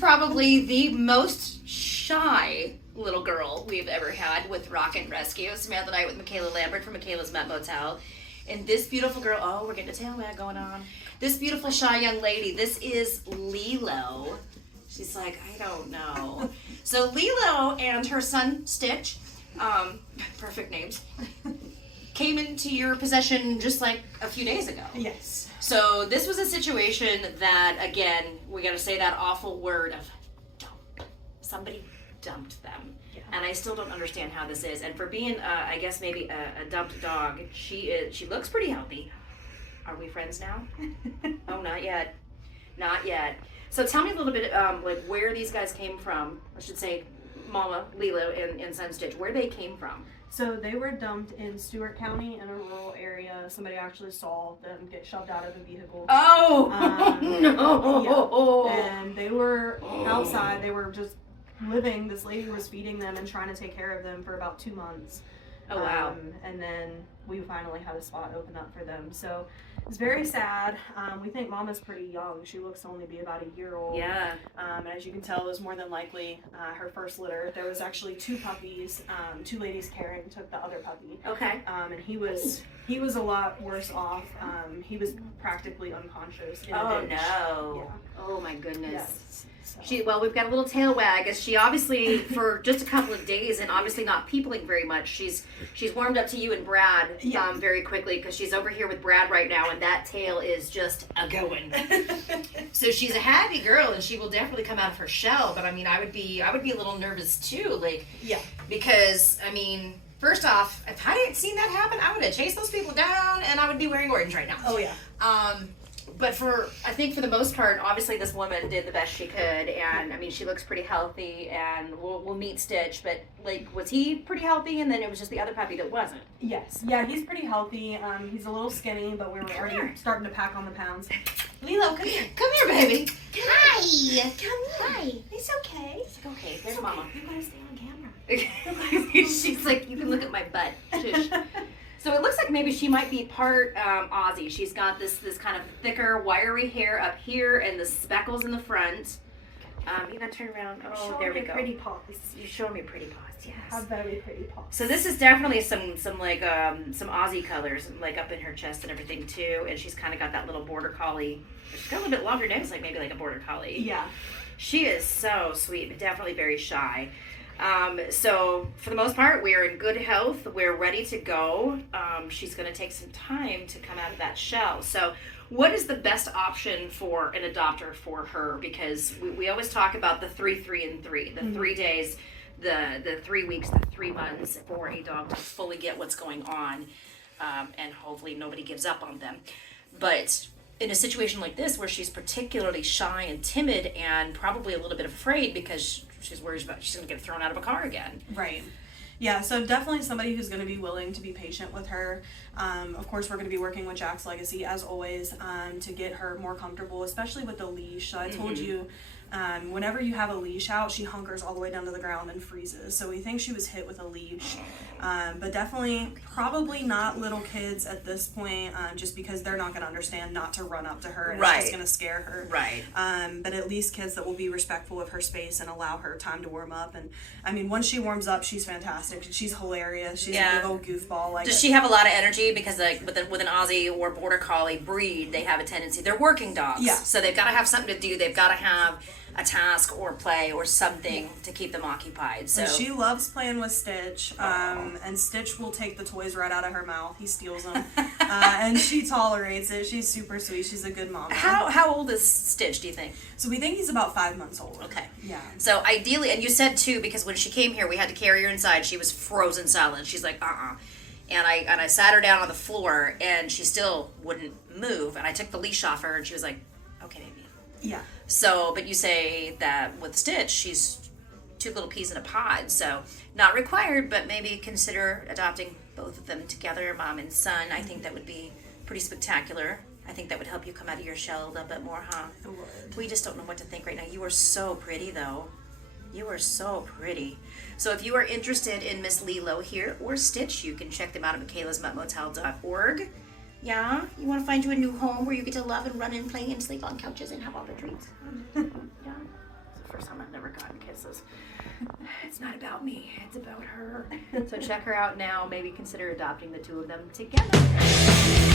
probably the most shy little girl we've ever had with Rockin Rescue. Samantha and I with Mikaela Lambert from Mikaela's Mutt Motel. And this beautiful girl, oh, we're getting a tail wag going on. This beautiful shy young lady, this is Lilo. She's like, I don't know. So Lilo and her son Stitch, perfect names, came into your possession just like a few days ago. Yes. So this was a situation that, again, we got to say that awful word of dump. Somebody dumped them. Yeah. And I still don't understand how this is. And for being, I guess maybe a dumped dog, she looks pretty healthy. Are we friends now? Oh, not yet. Not yet. So tell me a little bit, like where these guys came from. I should say, Mama, Lilo, and Son Stitch, where they came from. So they were dumped in Stewart County in a rural area. Somebody actually saw them get shoved out of a vehicle. Oh, no. Yeah. And they were outside. They were just living. This lady was feeding them and trying to take care of them for about 2 months. Oh, wow. And then we finally had a spot open up for them. So it's very sad. We think Mama's pretty young. She looks to only be about a year old. Yeah. And as you can tell, it was more than likely her first litter. There was actually 2 puppies. 2 ladies caring took the other puppy. Okay. And he was a lot worse off. He was practically unconscious. Oh, no. Yeah. Oh, my goodness. Yes. So. Well, we've got a little tail wag. As she obviously, for just a couple of days, and obviously not peopling very much, she's warmed up to you and Brad very quickly because she's over here with Brad right now, and that tail is just a going. So she's a happy girl, and she will definitely come out of her shell. But I mean, I would be a little nervous too, like because I mean, first off, if I didn't see that happen, I would have chased those people down, and I would be wearing orange right now. Oh yeah. But I think for the most part, obviously this woman did the best she could, and I mean, she looks pretty healthy, and we'll meet Stitch, but like, was he pretty healthy, and then it was just the other puppy that wasn't? Yes. Yeah, he's pretty healthy. He's a little skinny, but we were already starting to pack on the pounds. Lilo, come here. Come here, baby. Hi. Come here. Hi. It's okay. It's like, okay, there's Mama. You gotta stay on camera. She's like, you can look at my butt. Shush. So it looks like maybe she might be part Aussie. She's got this kind of thicker, wiry hair up here and the speckles in the front. You gotta turn around. Oh, there we go. Pretty paws. You're showing me pretty paws, yes. Have very pretty paws. So this is definitely some like some Aussie colors like up in her chest and everything too. And she's kind of got that little border collie. She's got a little bit longer nose, like maybe like a border collie. Yeah. She is so sweet, but definitely very shy. So for the most part, we're in good health. We're ready to go. She's going to take some time to come out of that shell. So what is the best option for an adopter for her? Because we always talk about the 3, 3, and 3. The 3 days, the 3 weeks, the 3 months for a dog to fully get what's going on. And hopefully nobody gives up on them. But in a situation like this where she's particularly shy and timid and probably a little bit afraid because she's worried about she's going to get thrown out of a car again. Right. Yeah, so definitely somebody who's going to be willing to be patient with her. Of course, we're going to be working with Jack's Legacy, as always, to get her more comfortable, especially with the leash. So I told you, whenever you have a leash out, she hunkers all the way down to the ground and freezes. So we think she was hit with a leash. But definitely, probably not little kids at this point, just because they're not going to understand not to run up to her, and it's just going to scare her. Right. But at least kids that will be respectful of her space and allow her time to warm up. And I mean, once she warms up, she's fantastic. She's hilarious. She's a big old goofball. Like, does she have a lot of energy? Because like with an Aussie or Border Collie breed, they have a tendency. They're working dogs. Yeah. So they've got to have something to do. They've got to have a task or play or something to keep them occupied. So and she loves playing with Stitch. And Stitch will take the toys right out of her mouth. He steals them. And she tolerates it. She's super sweet. She's a good mama. How old is Stitch, do you think? So we think he's about 5 months old. Okay. Yeah. So ideally, and you said too, because when she came here, we had to carry her inside. She was frozen solid. She's like, And I sat her down on the floor, and she still wouldn't move. And I took the leash off her, and she was like, okay, baby. Yeah. So, but you say that with Stitch, she's 2 little peas in a pod. So not required, but maybe consider adopting both of them together, mom and son. I think that would be pretty spectacular. I think that would help you come out of your shell a little bit more, huh? It would. We just don't know what to think right now. You are so pretty, though. You are so pretty. So if you are interested in Miss Lilo here or Stitch, you can check them out at mikaelasmuttmotel.org. Yeah? You want to find you a new home where you get to love and run and play and sleep on couches and have all the treats. Yeah? first time I've never gotten kisses. It's not about me, it's about her. So check her out now. Maybe consider adopting the two of them together.